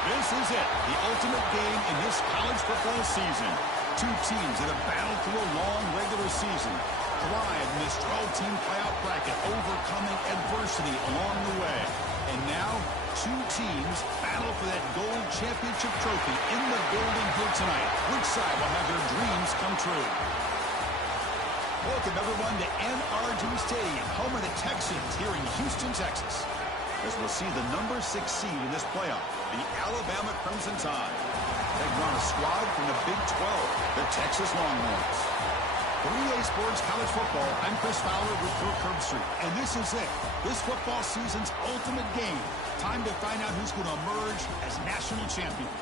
This is it, the ultimate game in this college football season. Two teams that have battled through a long regular season, thrived in this 12-team playoff bracket, overcoming adversity along the way. And now, two teams battle for that gold championship trophy in the building here tonight. Which side will have their dreams come true? Welcome, everyone, to NRG Stadium, home of the Texans here in Houston, Texas, as we'll see the number 6 seed in this playoff, the Alabama Crimson Tide. They've run a squad from the Big 12, the Texas Longhorns. For EA Sports College Football, I'm Chris Fowler with Kirk Herbstreit, and this is it, this football season's ultimate game. Time to find out who's going to emerge as national champion.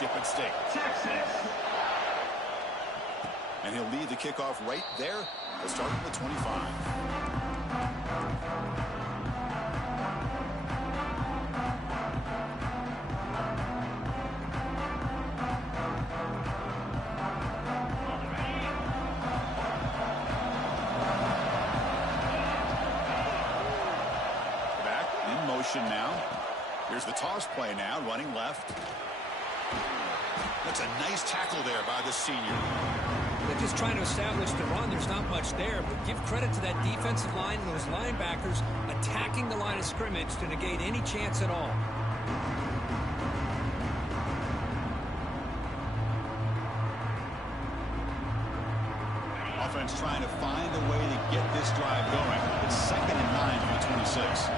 At stake. Texas. And he'll lead the kickoff right there. Let's start at the 25. Back in motion now. Here's the toss play now, running left. That's a nice tackle there by the senior. They're just trying to establish the run. There's not much there, but give credit to that defensive line and those linebackers attacking the line of scrimmage to negate any chance at all. Offense trying to find a way to get this drive going. It's 2nd and 9 from the 26.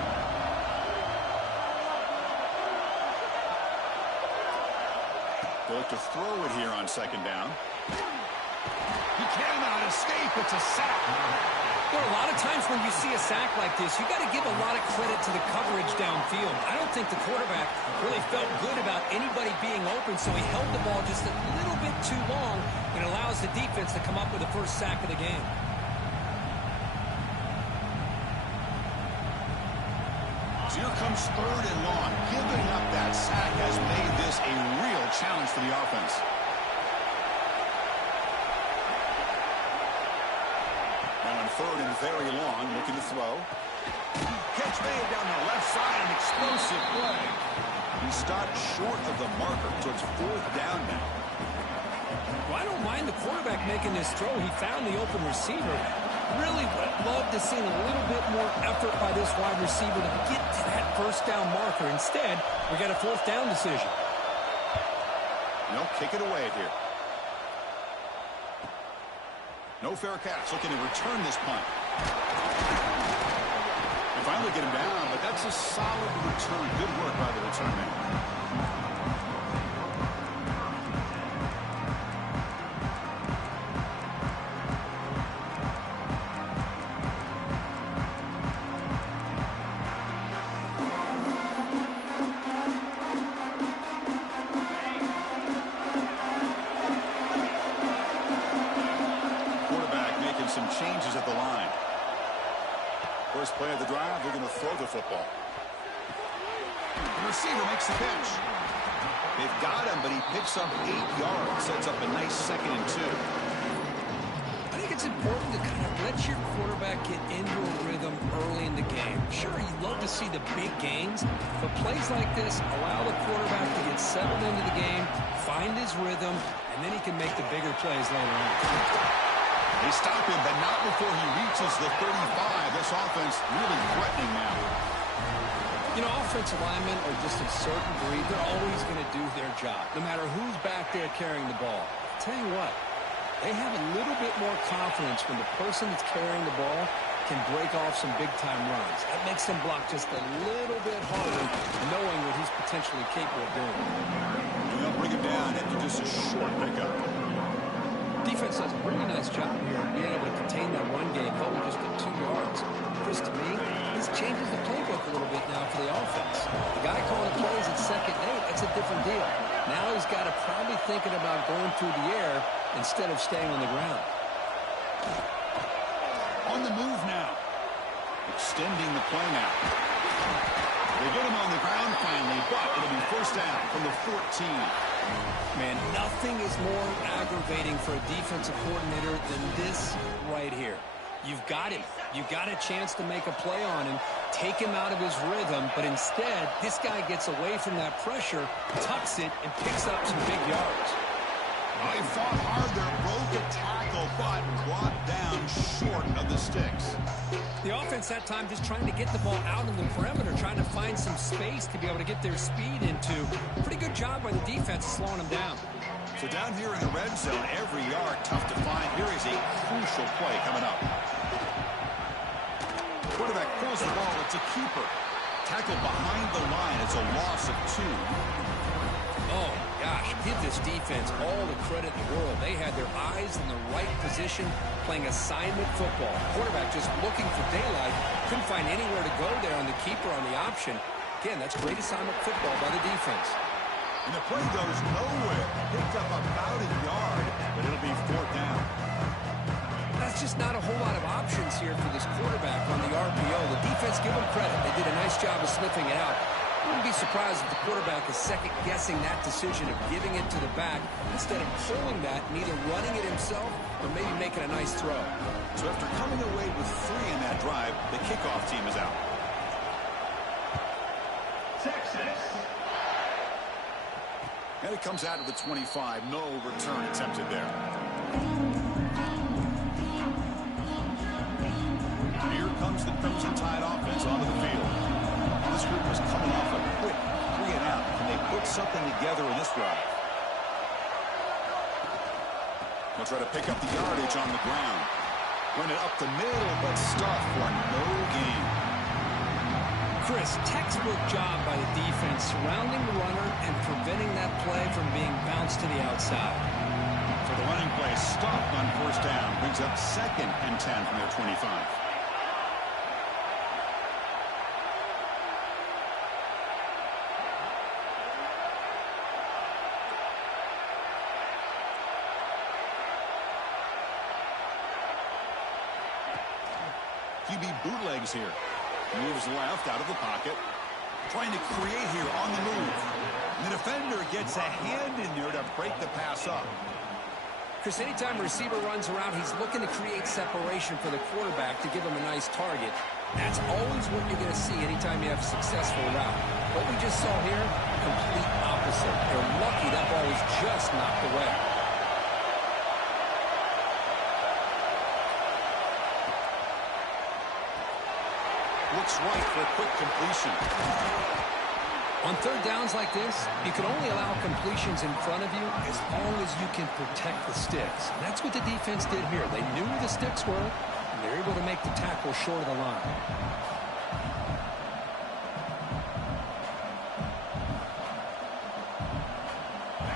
They'll look to throw it here on 2nd down. He cannot escape. It's a sack. There are a lot of times when you see a sack like this, you got to give a lot of credit to the coverage downfield. I don't think the quarterback really felt good about anybody being open, so he held the ball just a little bit too long and allows the defense to come up with the first sack of the game. So here comes 3rd and long. Giving up that sack has made this a real challenge for the offense. Now on 3rd and very long, looking to throw. Catch made down the left side, an explosive play. He stopped short of the marker, so it's 4th down now. Well, I don't mind the quarterback making this throw. He found the open receiver. Really would have loved to see a little bit more effort by this wide receiver to get to that first down marker. Instead, we got a 4th down decision. No, kick it away here. No fair catch. Looking to return this punt. They finally get him down, but that's a solid return. Good work by the return man. Some changes at the line. First play of the drive, they're going to throw the football. The receiver makes the catch. They've got him, but he picks up 8 yards. Sets up a nice 2nd and 2. I think it's important to kind of let your quarterback get into a rhythm early in the game. Sure, you'd love to see the big gains, but plays like this allow the quarterback to get settled into the game, find his rhythm, and then he can make the bigger plays later on. They stop him, but not before he reaches the 35. This offense really threatening now. You know, offensive linemen are just a certain breed. They're always going to do their job, no matter who's back there carrying the ball. I'll tell you what, they have a little bit more confidence when the person that's carrying the ball can break off some big-time runs. That makes them block just a little bit harder, knowing what he's potentially capable of doing. And they'll bring him down into just a short pickup. Defense does a really nice job here of being able to contain that run game, held just at 2 yards. Chris, to me, this changes the playbook a little bit now for the offense. The guy calling plays at 2nd and 8 that's a different deal. Now he's got to probably thinking about going through the air instead of staying on the ground. On the move now. Extending the play now. They get him on the ground finally, but it'll be first down from the 14. Man, nothing is more aggravating for a defensive coordinator than this right here. You've got him. You've got a chance to make a play on him, take him out of his rhythm, but instead, this guy gets away from that pressure, tucks it, and picks up some big yards. He fought hard there, broke a tackle, but brought down short of the sticks. The offense that time just trying to get the ball out on the perimeter, trying to find some space to be able to get their speed into. Pretty good job by the defense slowing them down. So down here in the red zone, every yard tough to find. Here is a crucial play coming up. Quarterback pulls the ball. It's a keeper. Tackle behind the line. It's a loss of 2. Oh, gosh, give this defense all the credit in the world. They had their eyes in the right position, playing assignment football. Quarterback just looking for daylight. Couldn't find anywhere to go there on the keeper on the option. Again, that's great assignment football by the defense. And the play goes nowhere. Picked up about a yard, but it'll be 4th down. That's just not a whole lot of options here for this quarterback on the RPO. The defense, give them credit. They did a nice job of sniffing it out. Wouldn't be surprised if the quarterback is second-guessing that decision of giving it to the back instead of pulling that and either running it himself or maybe making a nice throw. So after coming away with 3 in that drive, the kickoff team is out. Texas. And it comes out of the 25. No return attempted there. Here comes the Crimson Tide offense onto the field. This group was coming off a quick 3 and out. Can they put something together in this drive? They'll try to pick up the yardage on the ground. Run it up the middle, but stuff for no gain. Chris, textbook job by the defense surrounding the runner and preventing that play from being bounced to the outside. So the running play stopped on first down. Brings up 2nd and 10 from their 25. QB bootlegs here. Moves left out of the pocket. Trying to create here on the move. And the defender gets a hand in there to break the pass up. Chris, anytime a receiver runs around, he's looking to create separation for the quarterback to give him a nice target. That's always what you're going to see anytime you have a successful route. What we just saw here, complete opposite. They're lucky that ball was just knocked away. Looks right for a quick completion. On third downs like this, you can only allow completions in front of you as long as you can protect the sticks. And that's what the defense did here. They knew where the sticks were, and they're able to make the tackle short of the line.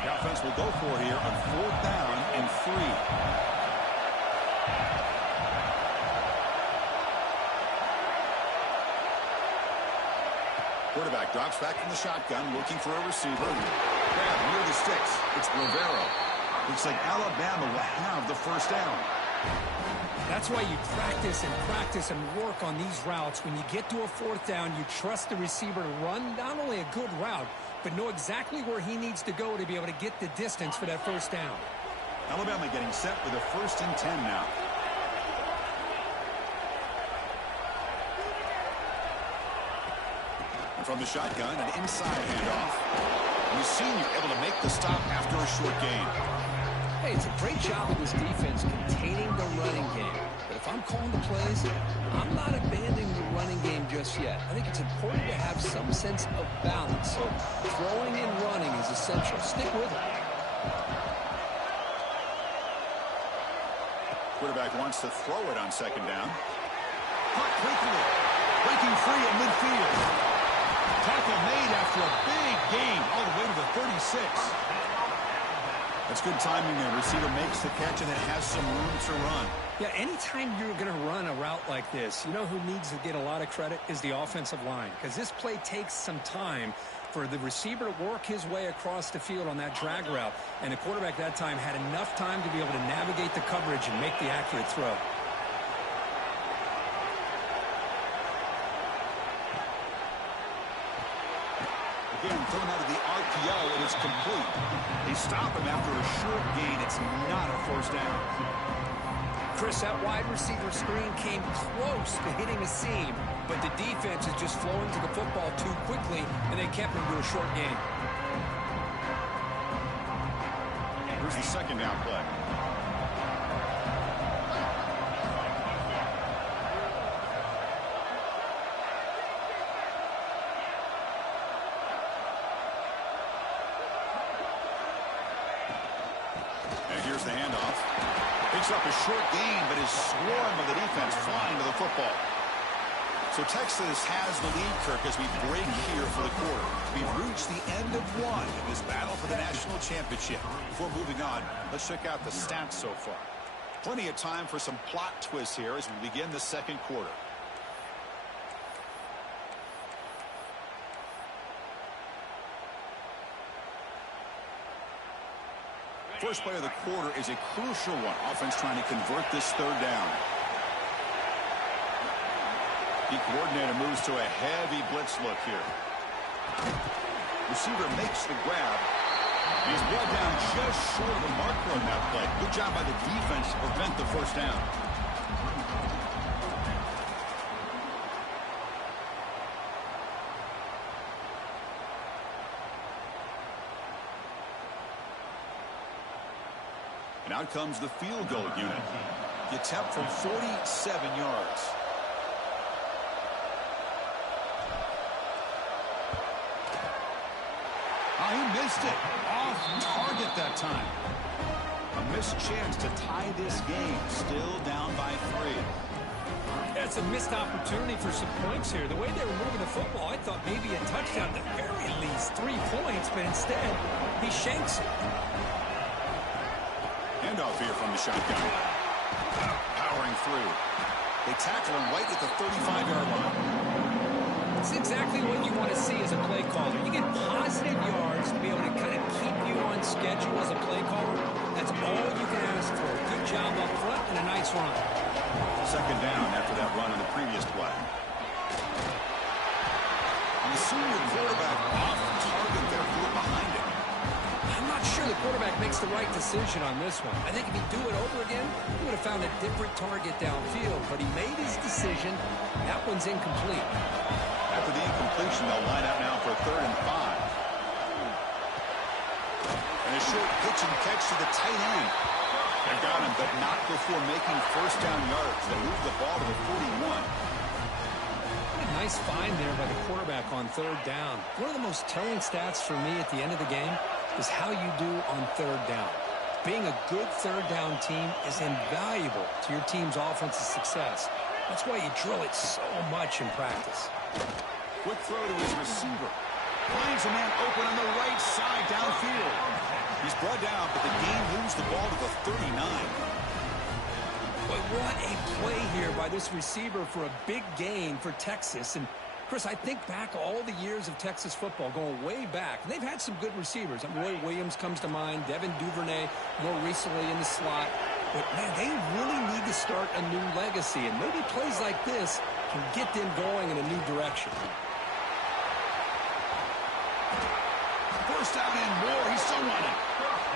The offense will go for here on 4th down and 3. Quarterback drops back from the shotgun, looking for a receiver. Grab near the sticks. It's Rivera. Looks like Alabama will have the first down. That's why you practice and work on these routes. When you get to a 4th down, you trust the receiver to run not only a good route, but know exactly where he needs to go to be able to get the distance for that first down. Alabama getting set with a 1st and 10 now. From the shotgun, an inside handoff. And the senior able to make the stop after a short gain. Hey, it's a great job of this defense containing the running game. But if I'm calling the plays, I'm not abandoning the running game just yet. I think it's important to have some sense of balance. So throwing and running is essential. Stick with it. Quarterback wants to throw it on 2nd down. Caught quickly. Breaking free at midfield. Tackle made after a big gain all the way to the 36. That's good timing there. Receiver makes the catch and it has some room to run. Yeah, anytime you're going to run a route like this, you know who needs to get a lot of credit is the offensive line, because this play takes some time for the receiver to work his way across the field on that drag route. And the quarterback that time had enough time to be able to navigate the coverage and make the accurate throw. Again, thrown out of the RPO, and it's complete. They stop him after a short gain. It's not a first down. Chris, that wide receiver screen came close to hitting a seam, but the defense is just flowing to the football too quickly, and they kept him to a short gain. Here's the second down play. And here's the handoff. Picks up a short gain, but his swarm of the defense flying to the football. So Texas has the lead, Kirk, as we break here for the quarter. We've reached the end of one in this battle for the national championship. Before moving on, let's check out the stats so far. Plenty of time for some plot twists here as we begin the second quarter. First play of the quarter is a crucial one. Offense trying to convert this third down. The coordinator moves to a heavy blitz look here. Receiver makes the grab. He's brought down just short of the marker on that play. Good job by the defense to prevent the first down. And out comes the field goal unit. The attempt from 47 yards. He missed it. Off target that time. A missed chance to tie this game. Still down by 3. That's a missed opportunity for some points here. The way they were moving the football, I thought maybe a touchdown, at the very least 3 points, but instead, he shanks it. Handoff here from the shotgun. Powering through. They tackle him right at the 35-yard line. That's exactly what you want to see as a play caller. You get positive yards to be able to kind of keep you on schedule as a play caller. That's all you can ask for. Good job up front and a nice run. Second down after that run on the previous play. And the senior quarterback off target there, flew behind him. I'm not sure the quarterback makes the right decision on this one. I think if he'd do it over again, he would have found a different target downfield. But he made his decision. That one's incomplete. After the incompletion, they'll line up now for a 3rd and 5. And a short pitch and catch to the tight end. They got him, but not before making first down yards. They move the ball to the 41. A nice find there by the quarterback on 3rd down. One of the most telling stats for me at the end of the game is how you do on 3rd down. Being a good 3rd down team is invaluable to your team's offensive success. That's why you drill it so much in practice. Quick throw to his receiver. Finds a man open on the right side downfield. He's brought down, but the game moves the ball to the 39. But what a play here by this receiver for a big gain for Texas. And, Chris, I think back all the years of Texas football, going way back. And they've had some good receivers. Roy Williams comes to mind, Devin Duvernay more recently in the slot. But, man, they really need to start a new legacy. And maybe plays like this can get them going in a new direction. First down and more. He's still running.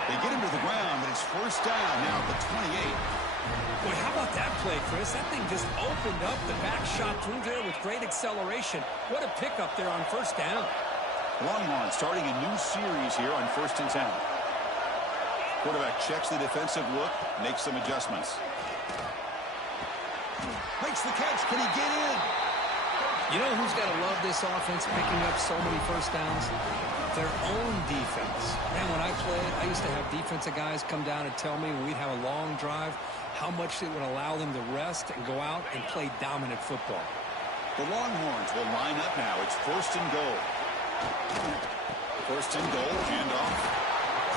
They get him to the ground, but it's first down now at the 28. Boy, how about that play, Chris? That thing just opened up the back shot through there with great acceleration. What a pickup there on first down. Longhorn starting a new series here on 1st and 10. Quarterback checks the defensive look, makes some adjustments. Makes the catch. Can he get in? You know who's got to love this offense picking up so many first downs? Their own defense. Man, when I played, I used to have defensive guys come down and tell me when we'd have a long drive how much it would allow them to rest and go out and play dominant football. The Longhorns will line up now. It's 1st and goal. 1st and goal, handoff.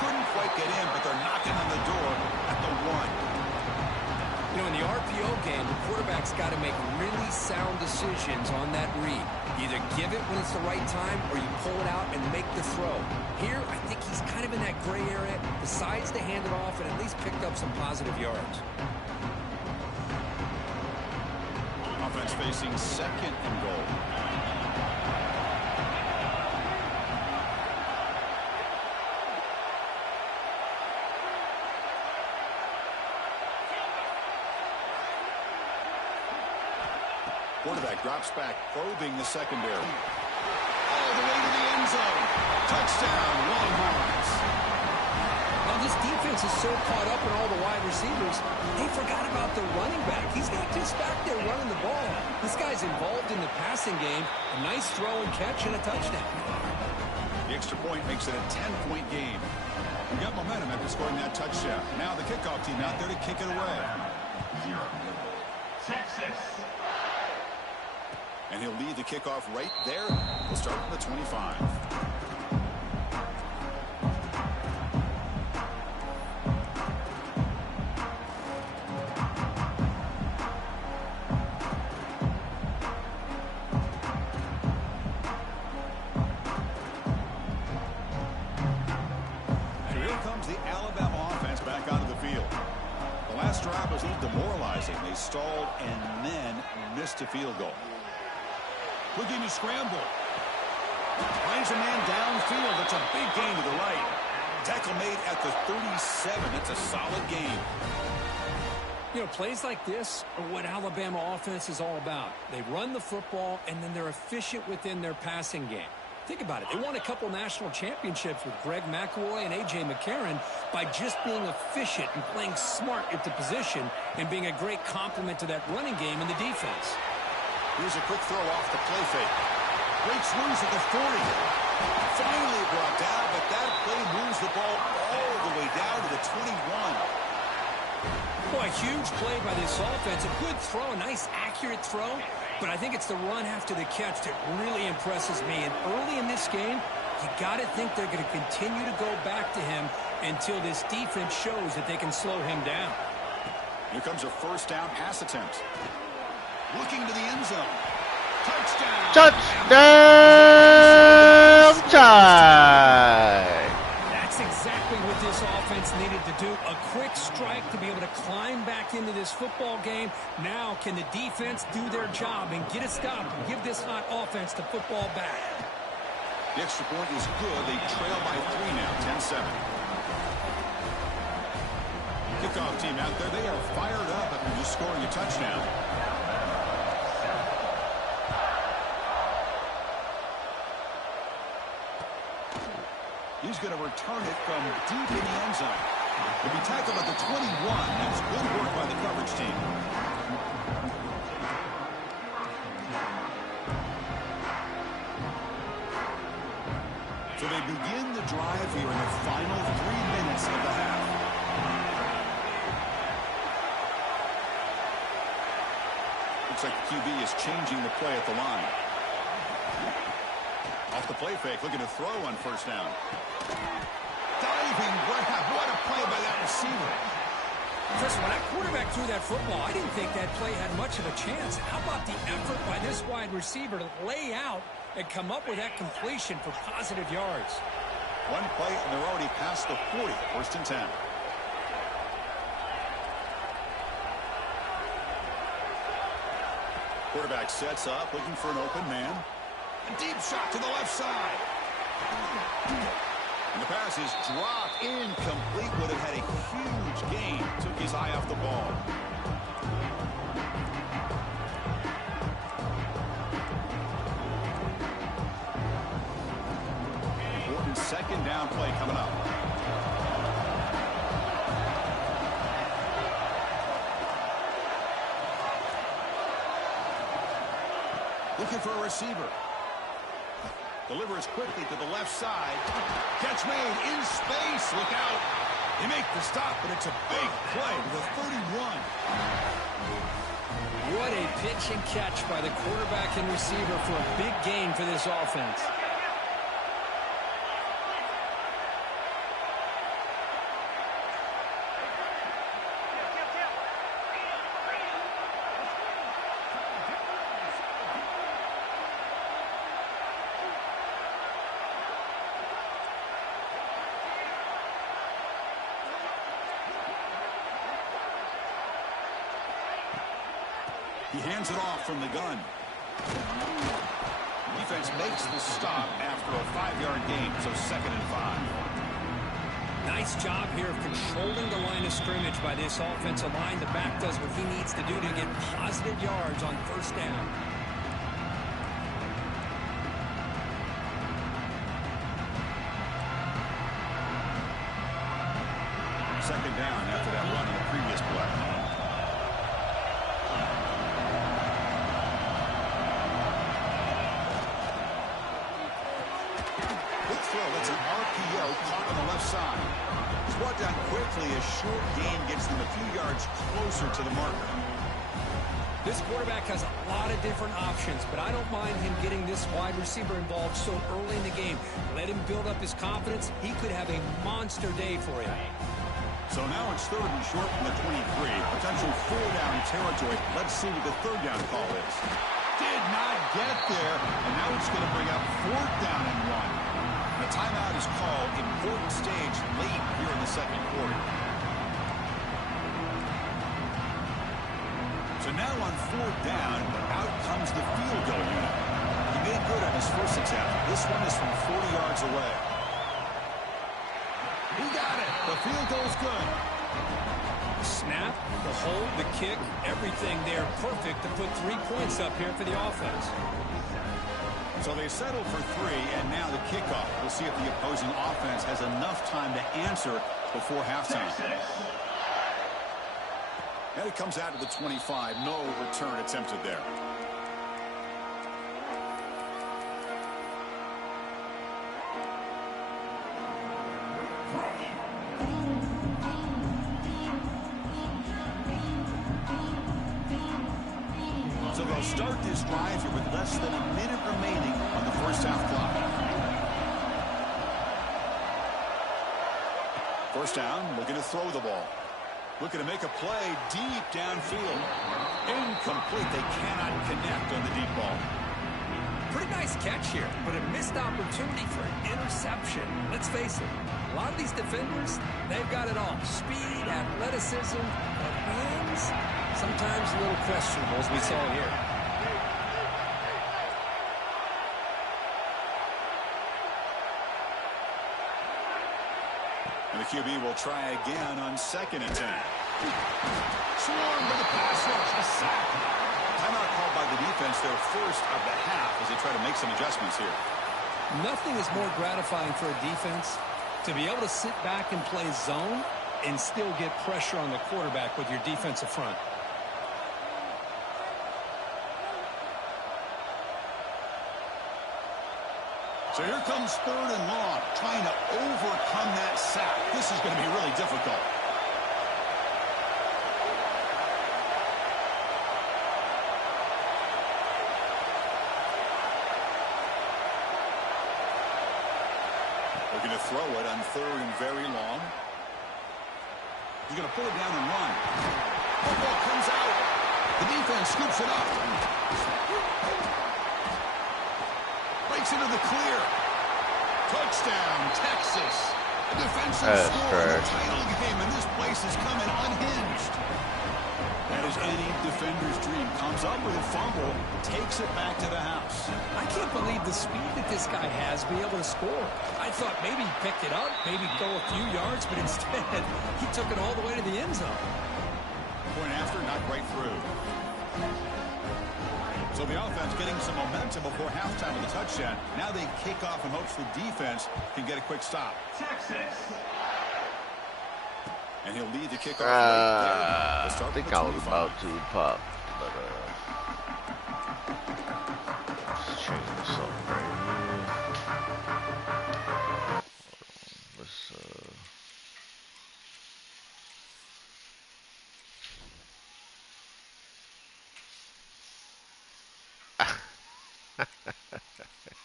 Couldn't quite get in, but they're knocking on the door at the 1. You know, in the RPO game, the quarterback's got to make really sound decisions on that read. Either give it when it's the right time or you pull it out and make the throw. Here, I think he's kind of in that gray area, decides to hand it off and at least picked up some positive yards. Offense facing second and goal. Quarterback drops back, probing the secondary. All the way to the end zone. Touchdown, Longhorns. Now, this defense is so caught up in all the wide receivers, they forgot about the running back. He's not just back there running the ball. This guy's involved in the passing game. A nice throw and catch and a touchdown. The extra point makes it a 10-point game. We got momentum after scoring that touchdown. Now the kickoff team out there to kick it away. Texas. And he'll lead the kickoff right there. We'll start from the 25. And here comes the Alabama offense back onto the field. The last drive was a little demoralizing. They stalled and then missed a field goal. Looking to scramble. Finds a man downfield. That's a big gain to the right. Tackle made at the 37. That's a solid gain. You know, plays like this are what Alabama offense is all about. They run the football, and then they're efficient within their passing game. Think about it. They won a couple national championships with Greg McElroy and A.J. McCarron by just being efficient and playing smart at the position and being a great complement to that running game in the defense. Here's a quick throw off the play fake. Breaks loose at the 40. Finally brought down, but that play moves the ball all the way down to the 21. Boy, huge play by this offense. A good throw, a nice accurate throw. But I think it's the run after the catch that really impresses me. And early in this game, you got to think they're going to continue to go back to him until this defense shows that they can slow him down. Here comes a first down pass attempt. Looking to the end zone. Touchdown! Touchdown time! That's exactly what this offense needed to do. A quick strike to be able to climb back into this football game. Now can the defense do their job and get a stop and give this hot offense the football back? The extra point is good. They trail by 3 now, 10-7. Kickoff team out there. They are fired up after just scoring a touchdown. He's going to return it from deep in the end zone. He'll be tackled at the 21. That's good work by the coverage team. So they begin the drive here in the final 3 minutes of the half. Looks like the QB is changing the play at the line. Off the play fake, looking to throw on first down. Diving grab. What a play by that receiver. Chris, when that quarterback threw that football, I didn't think that play had much of a chance. How about the effort by this wide receiver to lay out and come up with that completion for positive yards? One play, and they're already past the 40. First and 10. Quarterback sets up, looking for an open man. A deep shot to the left side. And the pass is dropped incomplete. Would have had a huge gain. Took his eye off the ball. Important second down play coming up. Looking for a receiver. Delivers quickly to the left side. Catch made in space. Look out. They make the stop, but it's a big play to the 31. What a pitch and catch by the quarterback and receiver for a big gain for this offense. He hands it off from the gun. Defense makes the stop after a 5-yard gain, so 2nd and 5. Nice job here of controlling the line of scrimmage by this offensive line. The back does what he needs to do to get positive yards on 1st down. Second down after that run on the previous play. Quick throw. That's an RPO caught on the left side. He's brought down quickly. A short gain gets them a few yards closer to the marker. This quarterback has a lot of different options, but I don't mind him getting this wide receiver involved so early in the game. Let him build up his confidence. He could have a monster day for you. So now it's 3rd and short from the 23. Potential 4-down territory. Let's see what the 3rd down call is. Did not get there. And now it's going to bring up 4th down and 1. The timeout is called. Important stage late here in the 2nd quarter. So now on 4th down, out comes the field goal unit. He made good on his first attempt. This one is from 40 yards away. He got it. The field goal's good. The snap, the hold, the kick, everything there perfect to put 3 points up here for the offense. So they settle for 3, and now the kickoff. We'll see if the opposing offense has enough time to answer before halftime. And it comes out to the 25. No return attempted there. So they'll start this drive here with less than a minute remaining on the first half clock. First down, looking to throw the ball. Looking to make a play deep downfield. Incomplete. They cannot connect on the deep ball. Pretty nice catch here, but a missed opportunity for an interception. Let's face it, a lot of these defenders, they've got it all. Speed, athleticism, but hands, sometimes a little questionable, as we saw here. And the QB will try again on 2nd and 10. Swarmed by the pass rush. A sack. Timeout called by the defense, their first of the half, as they try to make some adjustments here. Nothing is more gratifying for a defense to be able to sit back and play zone and still get pressure on the quarterback with your defensive front. So here comes 3rd and long, trying to overcome that sack. This is going to be really difficult. Looking to throw it on 3rd and very long. He's going to pull it down and run. Football comes out. The defense scoops it up. Breaks into the clear. Touchdown, Texas. A defensive score in the title game, and this place is coming unhinged. That is any defender's dream. Comes up with a fumble, takes it back to the house. I can't believe the speed that this guy has to be able to score. I thought maybe he picked it up, maybe go a few yards, but instead he took it all the way to the end zone. Point after, not right through. So the offense getting some momentum before halftime with a touchdown. Now they kick off in hopes the defense can get a quick stop. Texas. And he'll lead the kickoff right there. I think I was about to pop, but let's change something right here.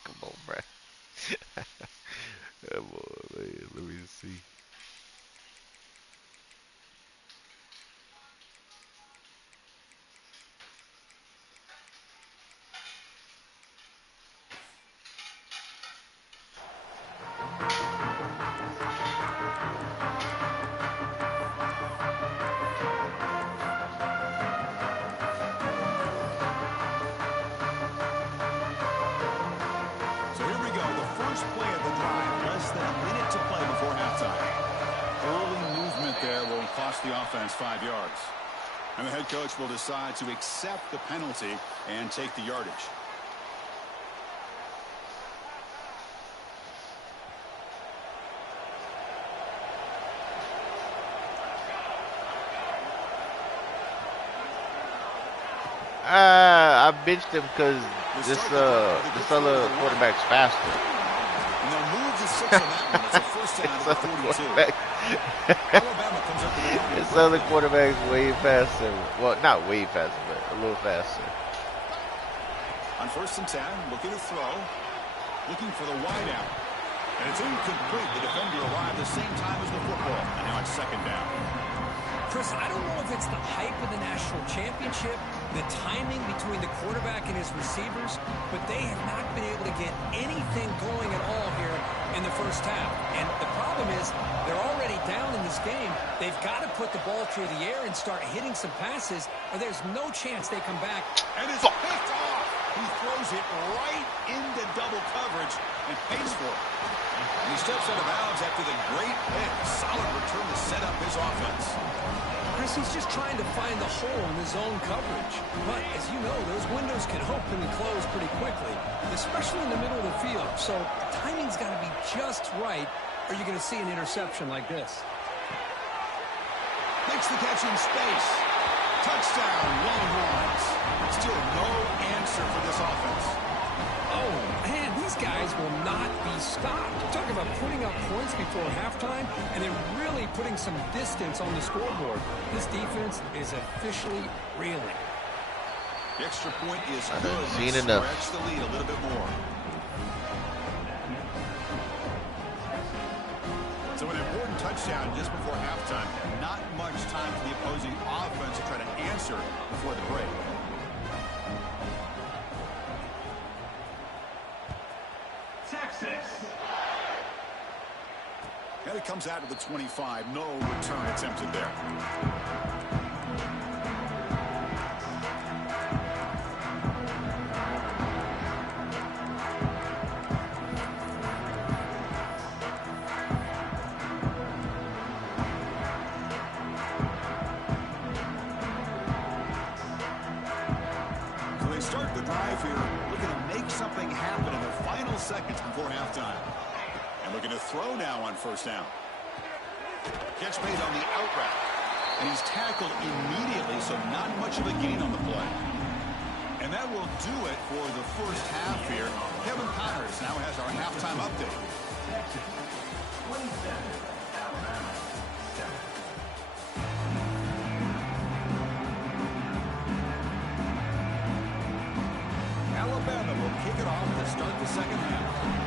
Come on, bruh. Come on, man. Let me see. first play of the drive. Less than a minute to play before halftime. Early movement there will cost the offense 5 yards. And the head coach will decide to accept the penalty and take the yardage. I benched him because this other quarterback's faster. And they'll move the 6 on that one. It's a first down at the 42. Alabama comes up with the line. This other quarterback's way faster. Well, not way faster, but a little faster. On 1st and 10, looking to throw. Looking for the wide out. And it's incomplete. The defender arrived the same time as the football. And now it's 2nd down. Chris, I don't know if it's the hype of the national championship, the timing between the quarterback and his receivers, but they have not been able to get anything going at all here in the first half. And the problem is they're already down in this game. They've got to put the ball through the air and start hitting some passes, or there's no chance they come back. And it's picked off. He throws it right into double coverage and pays for it. And he steps out of bounds after the great pick. Solid return to set up his offense. Chris, he's just trying to find the hole in the zone coverage. But, as you know, those windows can open and close pretty quickly, especially in the middle of the field. So the timing's got to be just right, or you're going to see an interception like this. Makes the catch in space. Touchdown, Longhorns. Still no answer for this offense. Oh, man, these guys will not be stopped. Talk about putting up points before halftime and then really putting some distance on the scoreboard. This defense is officially reeling. The extra point is I good. haven't seen enough. Stretch the lead a little bit more. So an important touchdown just before halftime. Not much time for the opposing offense to try to answer before the break. And it comes out to the 25. No return attempted there. So they start the drive here, looking to make something happen in the final seconds before halftime. And looking to throw now on 1st down. Catch made on the out route. And he's tackled immediately, so not much of a gain on the play. And that will do it for the first half here. Kevin Connors now has our halftime update. Alabama will kick it off to start the second half.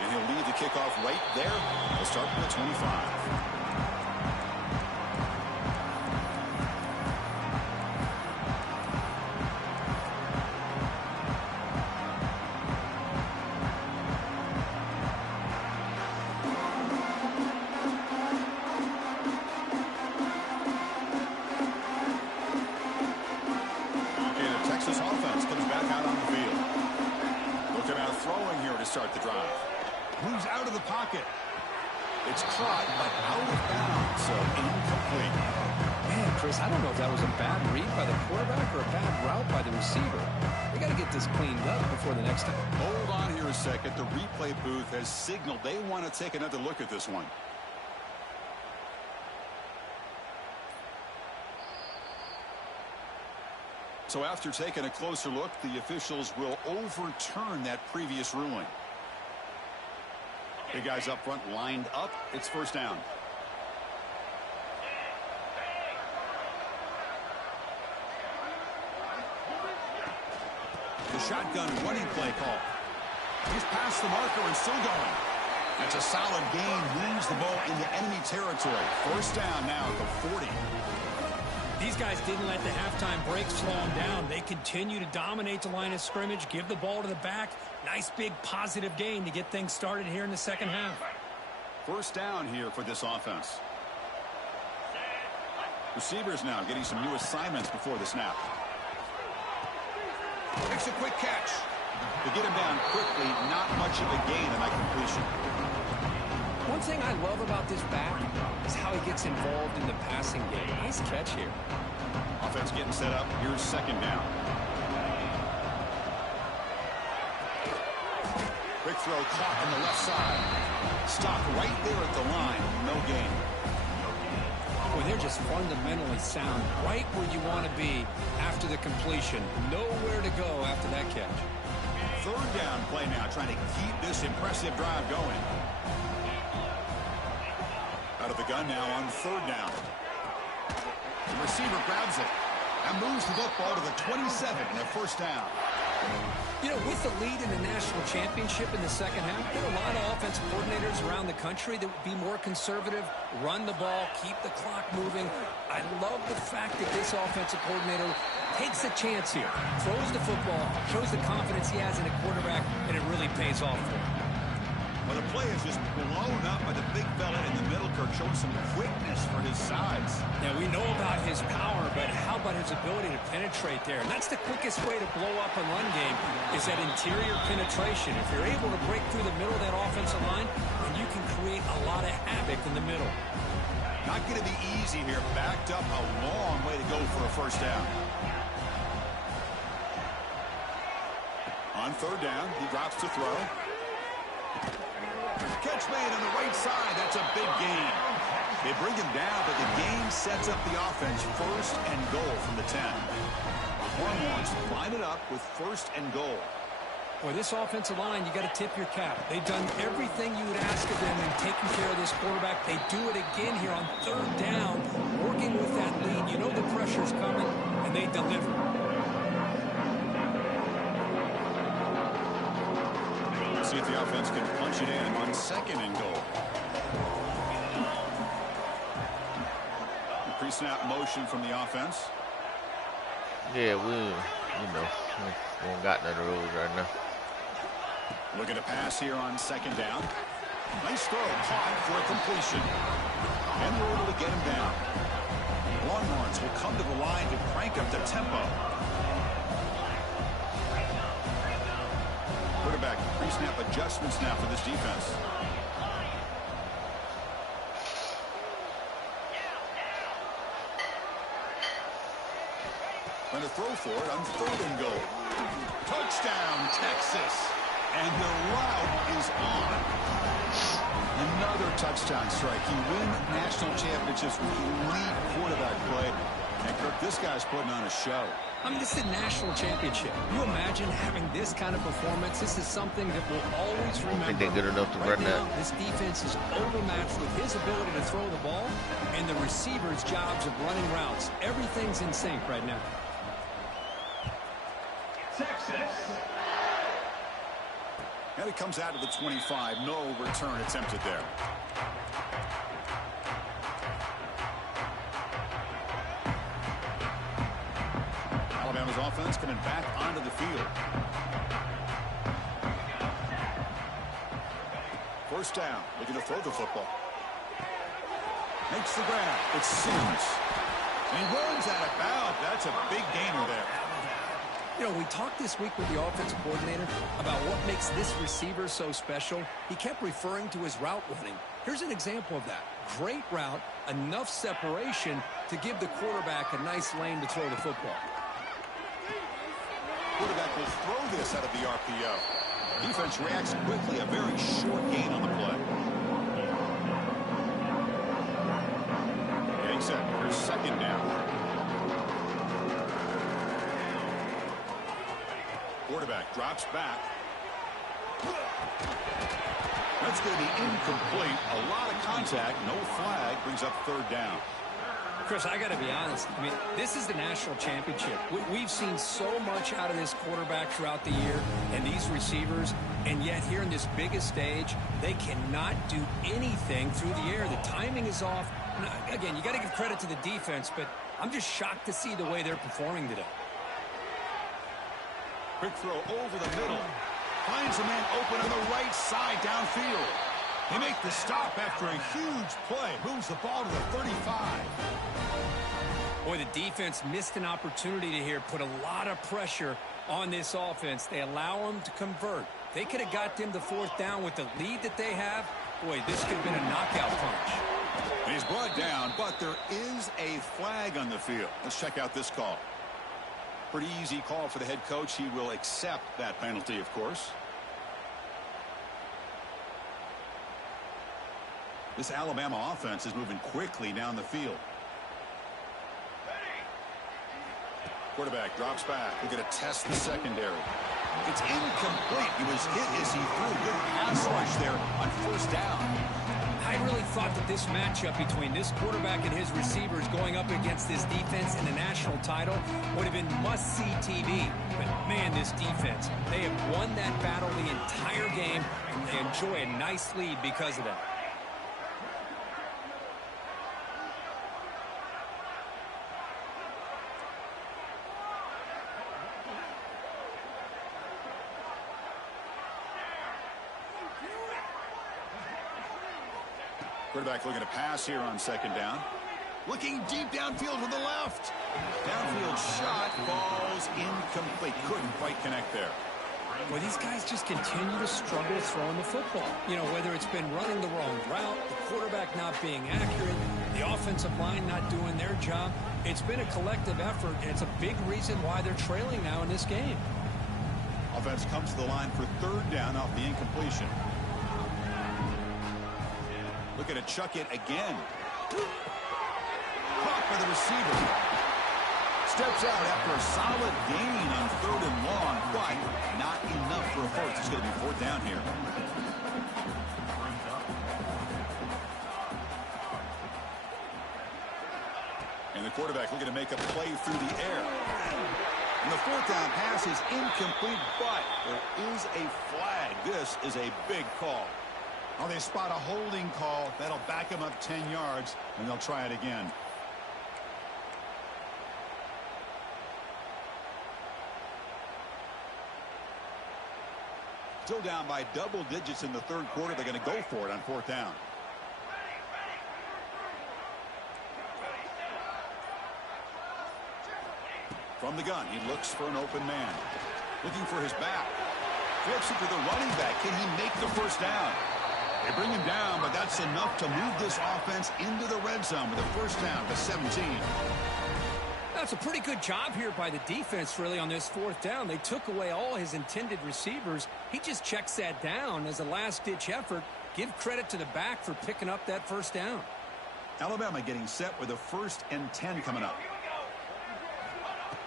And he'll lead the kickoff right there. We'll start with the 25. Start the drive. Moves out of the pocket. It's caught, but out of bounds, so incomplete. Man, Chris, I don't know if that was a bad read by the quarterback or a bad route by the receiver. We got to get this cleaned up before the next time. Hold on here a second. The replay booth has signaled they want to take another look at this one. So after taking a closer look, the officials will overturn that previous ruling. The guys up front lined up. It's 1st down. The shotgun running play call. He's past the marker and still going. That's a solid gain. Moves the ball into enemy territory. 1st down now at the 40. These guys didn't let the halftime break slow them down. They continue to dominate the line of scrimmage, give the ball to the back. Nice big positive gain to get things started here in the second half. 1st down here for this offense. Receivers now getting some new assignments before the snap. Makes a quick catch. To get him down quickly, not much of a gain in that completion. One thing I love about this back is how he gets involved in the passing game. Nice catch here. Offense getting set up. Here's second down. Quick throw caught on the left side. Stopped right there at the line. No gain. Boy, they're just fundamentally sound right where you want to be after the completion. Nowhere to go after that catch. Third down play now, trying to keep this impressive drive going. Out of the gun now on third down. The receiver grabs it and moves the football to the 27 and a first down. You know, with the lead in the national championship in the second half, there are a lot of offensive coordinators around the country that would be more conservative, run the ball, keep the clock moving. I love the fact that this offensive coordinator takes a chance here, throws the football, shows the confidence he has in a quarterback, and it really pays off for him. Well, the play is just blown up by the big fella in the middle. Kirk showing some quickness for his size. Now, we know about his power, but how about his ability to penetrate there? And that's the quickest way to blow up a run game is that interior penetration. If you're able to break through the middle of that offensive line, then you can create a lot of havoc in the middle. Not going to be easy here. Backed up, a long way to go for a first down. On third down, he drops to throw. Catch made on the right side. That's a big gain. They bring him down, but the gain sets up the offense. First and goal from the 10. Longhorns line it up with first and goal. Boy, this offensive line, you got to tip your cap. They've done everything you would ask of them in taking care of this quarterback. They do it again here on third down, working with that lead. You know the pressure's coming, and they deliver. See if the offense can punch it in on second and goal. Pre-snap motion from the offense. Yeah, we don't got none of those right now. Looking to pass here on second down. Nice throw, caught for a completion. And we're able to get him down. Longhorns will come to the line to crank up the tempo. Quarterback pre-snap adjustments now for this defense. Going to throw for it on third and goal. Touchdown, Texas. And the route is on. Another touchdown strike. You win national championships with elite quarterback play. And Kirk, this guy's putting on a show. I mean, this is a national championship. Can you imagine having this kind of performance? This is something that we'll always remember. I think they're good enough to run now, that. This defense is overmatched with his ability to throw the ball and the receivers' jobs of running routes. Everything's in sync right now. Texas. And it comes out of the 25. No return attempted there. Alabama's offense coming back onto the field. First down, looking to throw the football. Makes the grab. It's Sims. And he runs out of bounds. That's a big gainer there. You know, we talked this week with the offensive coordinator about what makes this receiver so special. He kept referring to his route running. Here's an example of that. Great route, enough separation to give the quarterback a nice lane to throw the football. Quarterback will throw this out of the RPO. Defense reacts quickly. A very short gain on the play. Getting set. Here's second down. Quarterback drops back. That's going to be incomplete. A lot of contact. No flag. Brings up third down. Chris, I got to be honest. I mean, this is the national championship. We've seen so much out of this quarterback throughout the year and these receivers, and yet here in this biggest stage, they cannot do anything through the air. The timing is off. Now, again, you got to give credit to the defense, but I'm just shocked to see the way they're performing today. Quick throw over the middle. Finds a man open on the right side downfield. They make the stop after a huge play. Moves the ball to the 35. Boy, the defense missed an opportunity to here put a lot of pressure on this offense. They allow them to convert. They could have got them the fourth down with the lead that they have. Boy, this could have been a knockout punch. And he's brought down, but there is a flag on the field. Let's check out this call. Pretty easy call for the head coach. He will accept that penalty, of course. This Alabama offense is moving quickly down the field. Quarterback drops back. We're going to test the secondary. It's incomplete. He was hit as he threw a good pass rush there on first down. I really thought that this matchup between this quarterback and his receivers going up against this defense in the national title would have been must-see TV. But, man, this defense, they have won that battle the entire game, and they enjoy a nice lead because of that. Quarterback looking to pass here on second down. Looking deep downfield with the left. Downfield shot falls incomplete. Couldn't quite connect there. Well, these guys just continue to struggle throwing the football. You know, whether it's been running the wrong route, the quarterback not being accurate, the offensive line not doing their job. It's been a collective effort, and it's a big reason why they're trailing now in this game. Offense comes to the line for third down off the incompletion. Looking to chuck it again. Caught by the receiver. Steps out after a solid gain on third and long, but not enough for a first. It's going to be fourth down here. And the quarterback looking to make a play through the air. And the fourth down pass is incomplete, but there is a flag. This is a big call. Oh, they spot a holding call. That'll back them up 10 yards, and they'll try it again. Still down by double digits in the third quarter. They're going to go for it on fourth down. From the gun, he looks for an open man. Looking for his back. Flips it to the running back. Can he make the first down? They bring him down, but that's enough to move this offense into the red zone with a first down to 17. That's a pretty good job here by the defense, really, on this fourth down. They took away all his intended receivers. He just checks that down as a last-ditch effort. Give credit to the back for picking up that first down. Alabama getting set with a 1st and 10 coming up.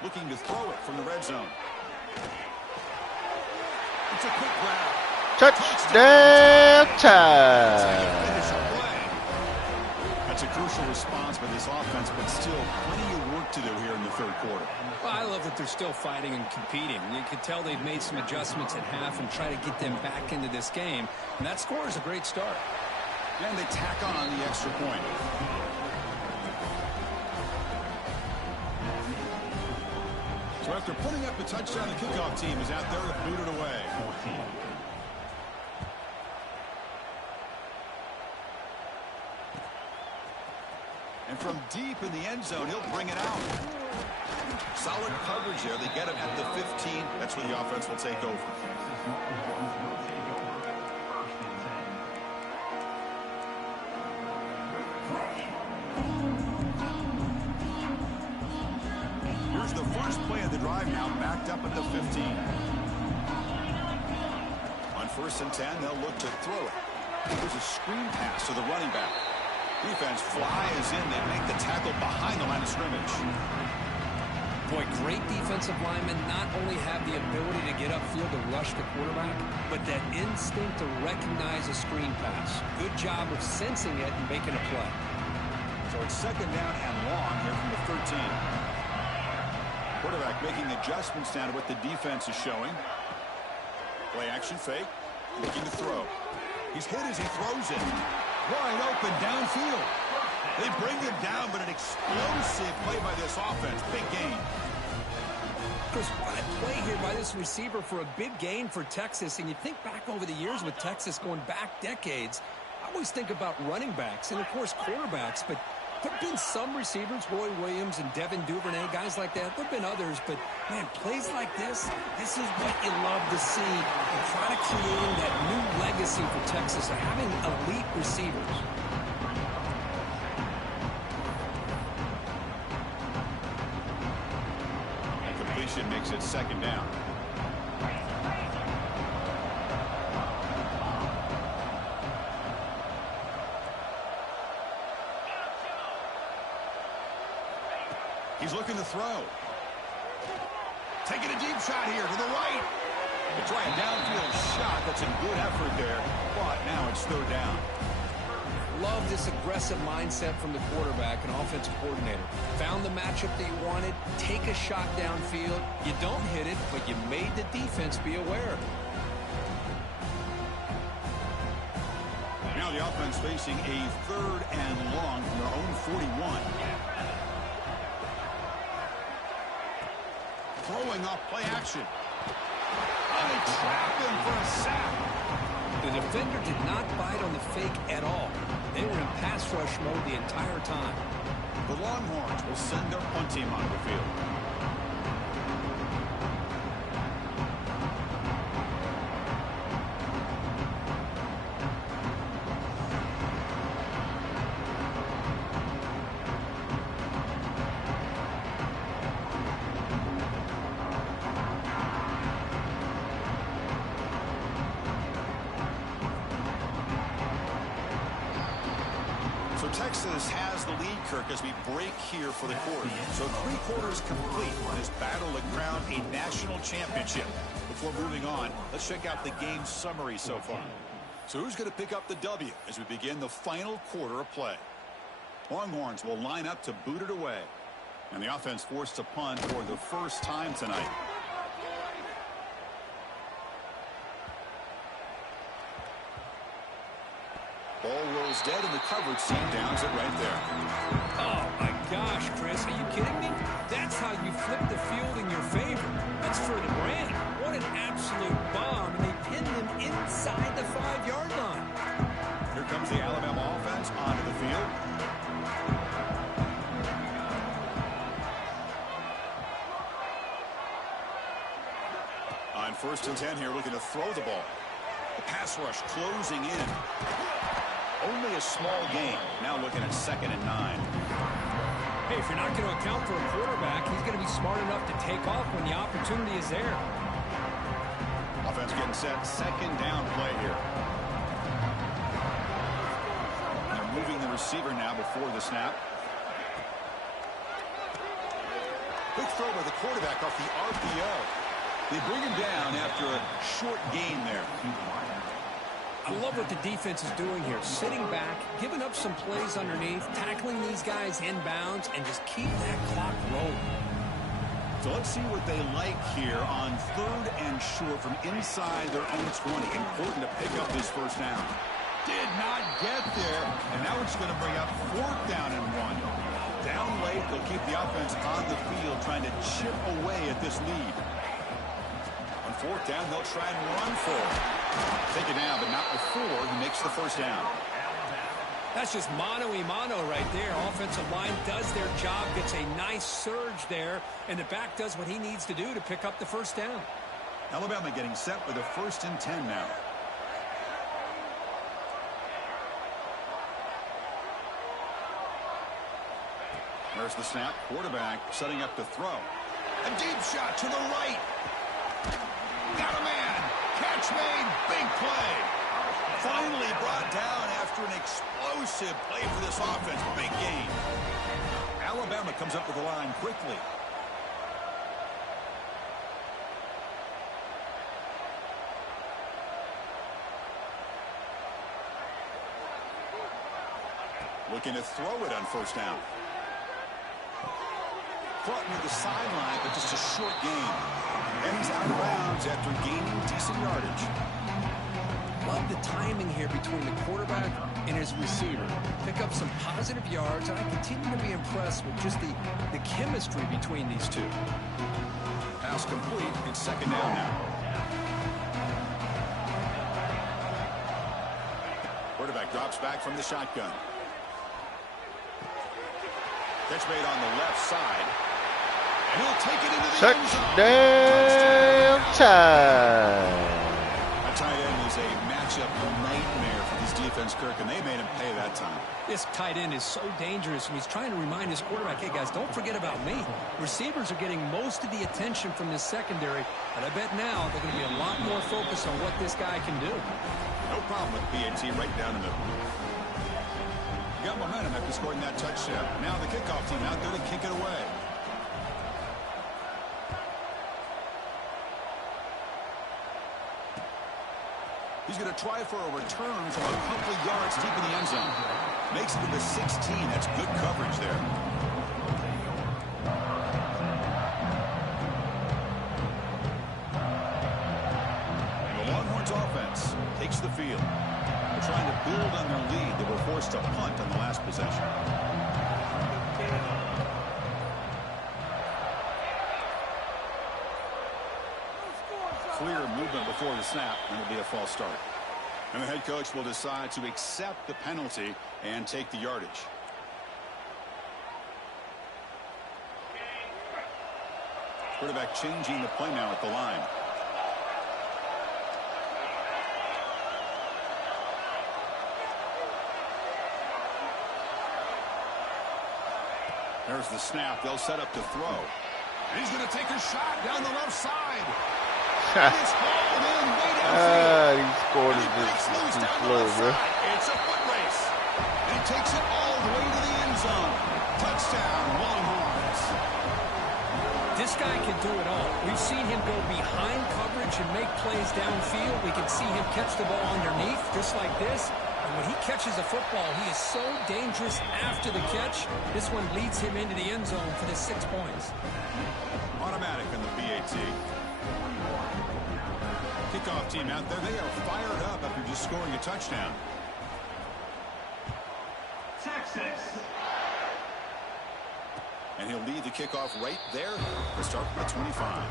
Looking to throw it from the red zone. It's a quick grab. Touchdown time. That's a crucial response by this offense, but still plenty of work to do here in the third quarter. Well, I love that they're still fighting and competing. You can tell they've made some adjustments at half and try to get them back into this game. And that score is a great start. And they tack on the extra point. So after putting up the touchdown, the kickoff team is out there to boot it away. And from deep in the end zone, he'll bring it out. Solid coverage there. They get him at the 15. That's where the offense will take over. Here's the first play of the drive now, backed up at the 15. On 1st and 10, they'll look to throw it. There's a screen pass to the running back. Defense flies in. They make the tackle behind the line of scrimmage. Boy, great defensive linemen not only have the ability to get upfield to rush the quarterback, but that instinct to recognize a screen pass. Good job of sensing it and making a play. So it's second down and long here from the 13. Quarterback making adjustments down to what the defense is showing. Play action fake. Looking to throw. He's hit as he throws it. Wide open downfield. They bring him down, but an explosive play by this offense. Big gain. Chris, what a play here by this receiver for a big gain for Texas. And you think back over the years with Texas going back decades, I always think about running backs and, of course, quarterbacks. But There have been some receivers, Roy Williams and Devin Duvernay, guys like that. There have been others, but, man, plays like this is what you love to see. And try to creating that new legacy for Texas of having elite receivers. That completion makes it second down. He's looking to throw. Taking a deep shot here to the right. They try a downfield shot. That's a good effort there. But now it's third down. Love this aggressive mindset from the quarterback and offensive coordinator. Found the matchup that you wanted. Take a shot downfield. You don't hit it, but you made the defense be aware. Now the offense facing a third and long from their own 41. Throwing off play action. Oh, they trapped him for a sack. The defender did not bite on the fake at all. They were in pass rush mode the entire time. The Longhorns will send their punt team onto the field. Texas has the lead, Kirk, as we break here for the quarter. So 3 quarters complete in this battle to crown a national championship. Before moving on, let's check out the game summary so far. So who's going to pick up the W as we begin the final quarter of play? Longhorns will line up to boot it away. And the offense forced to punt for the first time tonight. Ball rolls dead, and the coverage team downs it right there. Oh, my gosh, Chris. Are you kidding me? That's how you flip the field in your favor. That's for the brand. What an absolute bomb. And they pinned him inside the 5-yard line. Here comes the Alabama offense onto the field. On 1st and 10 here, looking to throw the ball. The pass rush closing in. Only a small gain. Now looking at 2nd and 9. Hey, if you're not going to account for a quarterback, he's going to be smart enough to take off when the opportunity is there. Offense getting set. 2nd down play here. They're moving the receiver now before the snap. Quick throw by the quarterback off the RPO. They bring him down after a short gain there. I love what the defense is doing here. Sitting back, giving up some plays underneath, tackling these guys inbounds, and just keep that clock rolling. So let's see what they like here on 3rd and short from inside their own 20. Important to pick up this first down. Did not get there, and now it's going to bring up 4th down and 1. Down late, they'll keep the offense on the field trying to chip away at this lead. On 4th down, they'll try and run for it. Take it down, but not before he makes the first down. That's just mano-a-mano right there. Offensive line does their job, gets a nice surge there, and the back does what he needs to do to pick up the first down. Alabama getting set with a 1st and 10 now. There's the snap. Quarterback setting up to throw. A deep shot to the right. Got a man. Catch made. Big play. Finally brought down after an explosive play for this offense. Big gain. Alabama comes up with the line quickly. Looking to throw it on 1st down. Caught near the sideline, but just a short gain. And he's out of bounds after gaining decent yardage. Love the timing here between the quarterback and his receiver. Pick up some positive yards, and I continue to be impressed with just the chemistry between these two. Pass complete. It's 2nd down now. Quarterback drops back from the shotgun. Pitch made on the left side. And he'll take it into the end zone. Touchdown time. A tight end is a matchup nightmare for this defense, Kirk, and they made him pay that time. This tight end is so dangerous, and he's trying to remind his quarterback, hey, guys, don't forget about me. Receivers are getting most of the attention from this secondary, and I bet now they're going to be a lot more focused on what this guy can do. No problem with BAT right down the middle. Got momentum after scoring that touchdown. Now the kickoff team out there to kick it away. He's going to try for a return from a couple of yards deep in the end zone. Makes it to the 16. That's good coverage there. And the Longhorns offense takes the field. They're trying to build on their lead. They were forced to punt on the last possession. Clear movement before the snap, and it'll be a false start. And the head coach will decide to accept the penalty and take the yardage. Quarterback changing the play now at the line. There's the snap. They'll set up to throw. And he's going to take a shot down the left side. He scored it just too slow, bro. It's a foot race. And he takes it all the way to the end zone. Touchdown, Longhorns. This guy can do it all. We've seen him go behind coverage and make plays downfield. We can see him catch the ball underneath, just like this. And when he catches a football, he is so dangerous after the catch. This one leads him into the end zone for the 6 points. Automatic on the BAT. Kickoff team out there. They are fired up after just scoring a touchdown. Texas. And he'll lead the kickoff right there to start from the 25.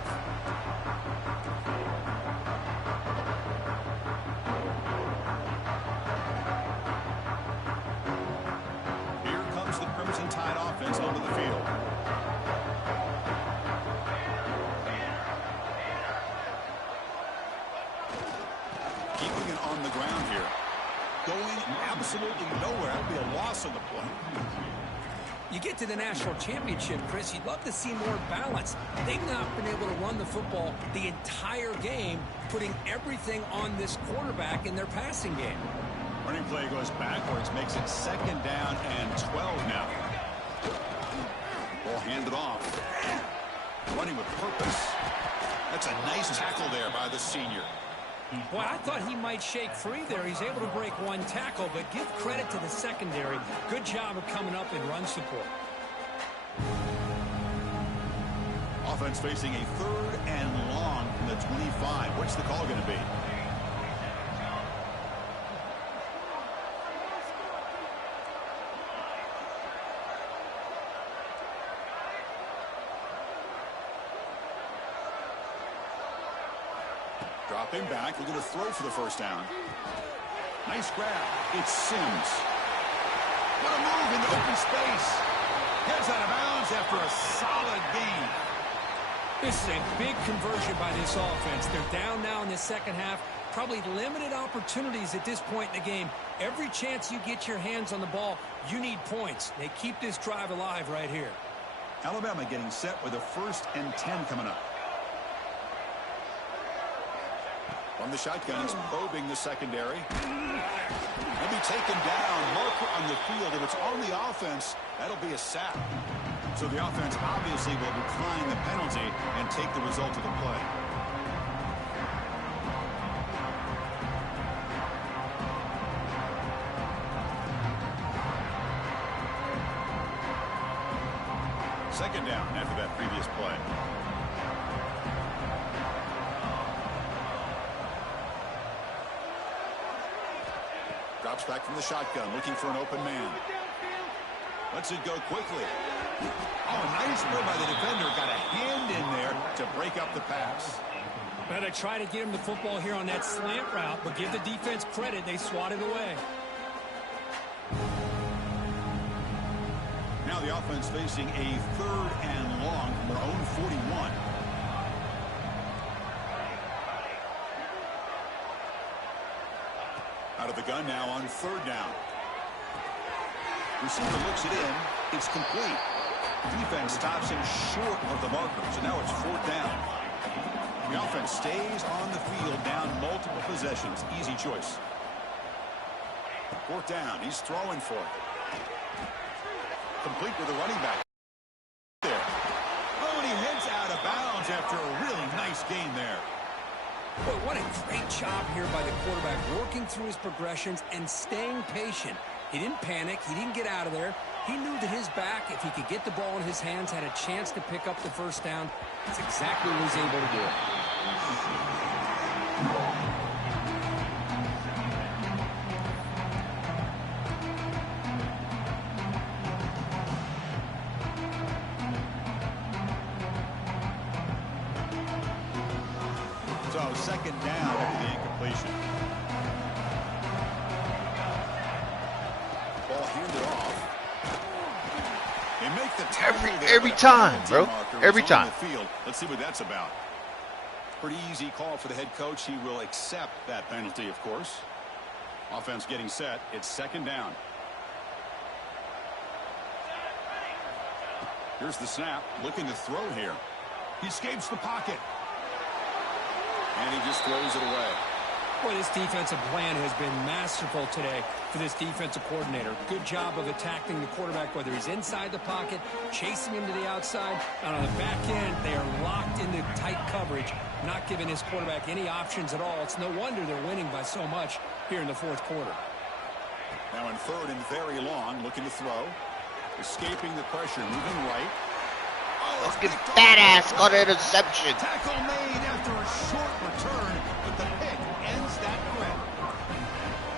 Here comes the Crimson Tide offense onto the field. Keeping it on the ground here. Going absolutely nowhere. That would be a loss on the play. You get to the national championship, Chris, you'd love to see more balance. They've not been able to run the football the entire game, putting everything on this quarterback in their passing game. Running play goes backwards, makes it 2nd down and 12 now. Ball handed off. Running with purpose. That's a nice tackle there by the senior. Boy, I thought he might shake free there. He's able to break one tackle, but give credit to the secondary. Good job of coming up in run support. Offense facing a 3rd and long from the 25. What's the call going to be? Dropping back, looking to throw for the 1st down. Nice grab. It's Sims. What a move into open space. Heads out of bounds after a solid gain. This is a big conversion by this offense. They're down now in the second half. Probably limited opportunities at this point in the game. Every chance you get your hands on the ball, you need points. They keep this drive alive right here. Alabama getting set with a 1st and 10 coming up. From the shotgun, he's probing the secondary. He'll be taken down. Marker on the field. If it's on the offense, that'll be a sack. So the offense obviously will decline the penalty and take the result of the play. Second down after that previous play. Drops back from the shotgun, looking for an open man. Lets it go quickly. Oh, nice play by the defender. Got a hand in there to break up the pass. Better try to get him the football here on that slant route, but give the defense credit. They swatted away. Now the offense facing a 3rd and long from their own 41. Out of the gun now on 3rd down. Receiver looks it in. It's complete. Defense stops him short of the markers, and now it's 4th down. The offense stays on the field down multiple possessions. Easy choice. 4th down. He's throwing for it. Complete with a running back. There. Oh, and he heads out of bounds after a really nice gain there. Boy, what a great job here by the quarterback, working through his progressions and staying patient. He didn't panic. He didn't get out of there. He knew that his back, if he could get the ball in his hands, had a chance to pick up the 1st down. That's exactly what he was able to do. So 2nd down after the incompletion. Ball handed off. They make the tackle every time, bro. Every time. Let's see what that's about. Pretty easy call for the head coach. He will accept that penalty, of course. Offense getting set. It's 2nd down. Here's the snap. Looking to throw here. He escapes the pocket. And he just throws it away. Boy, this defensive plan has been masterful today for this defensive coordinator. Good job of attacking the quarterback, whether he's inside the pocket, chasing him to the outside. And on the back end, they are locked into tight coverage, not giving his quarterback any options at all. It's no wonder they're winning by so much here in the 4th quarter. Now in 3rd and very long, looking to throw. Escaping the pressure, moving right. Let's get fat ass got an interception. Tackle made after a short return, but the pick ends that threat.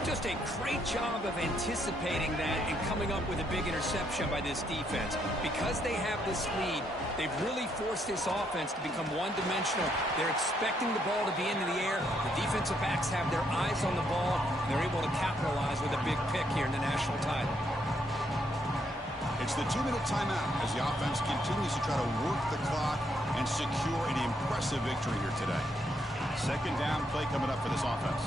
Just a great job of anticipating that and coming up with a big interception by this defense. Because they have this lead, they've really forced this offense to become one-dimensional. They're expecting the ball to be into the air. The defensive backs have their eyes on the ball, and they're able to capitalize with a big pick here in the national title. It's the 2-minute timeout as the offense continues to try to work the clock and secure an impressive victory here today. 2nd down play coming up for this offense.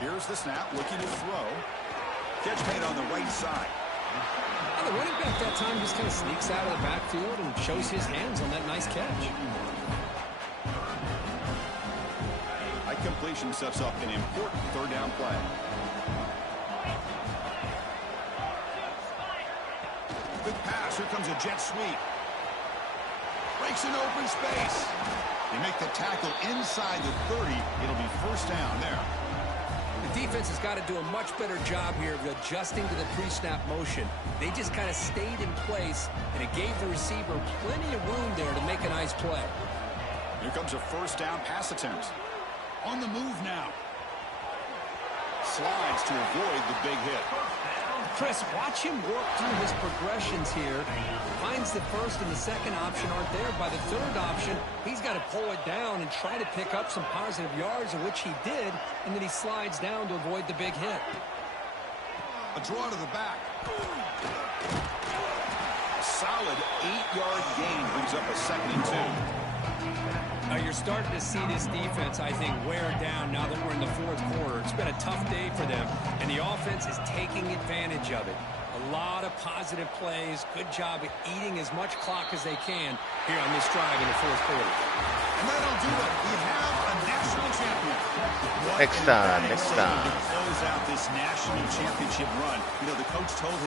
Here's the snap, looking to throw. Catch made on the right side. The running back that time just kind of sneaks out of the backfield and shows his hands on that nice catch. High completion sets up an important 3rd down play. Quick pass. Here comes a jet sweep. Breaks an open space. They make the tackle inside the 30. It'll be 1st down there. The defense has got to do a much better job here of adjusting to the pre-snap motion. They just kind of stayed in place, and it gave the receiver plenty of room there to make a nice play. Here comes a 1st down pass attempt. On the move now. Slides to avoid the big hit. Chris, watch him work through his progressions here. Finds the 1st and the 2nd option aren't there. By the 3rd option, he's got to pull it down and try to pick up some positive yards, of which he did, and then he slides down to avoid the big hit. A draw to the back. A solid 8-yard gain brings up a 2nd and 2. Now you're starting to see this defense, I think, wear down now that we're in the 4th quarter. It's been a tough day for them, and the offense is taking advantage of it. A lot of positive plays. Good job at eating as much clock as they can here on this drive in the 4th quarter. And that'll do it. We have a national champion. Next time. Close out this national championship run. You know, the coach told him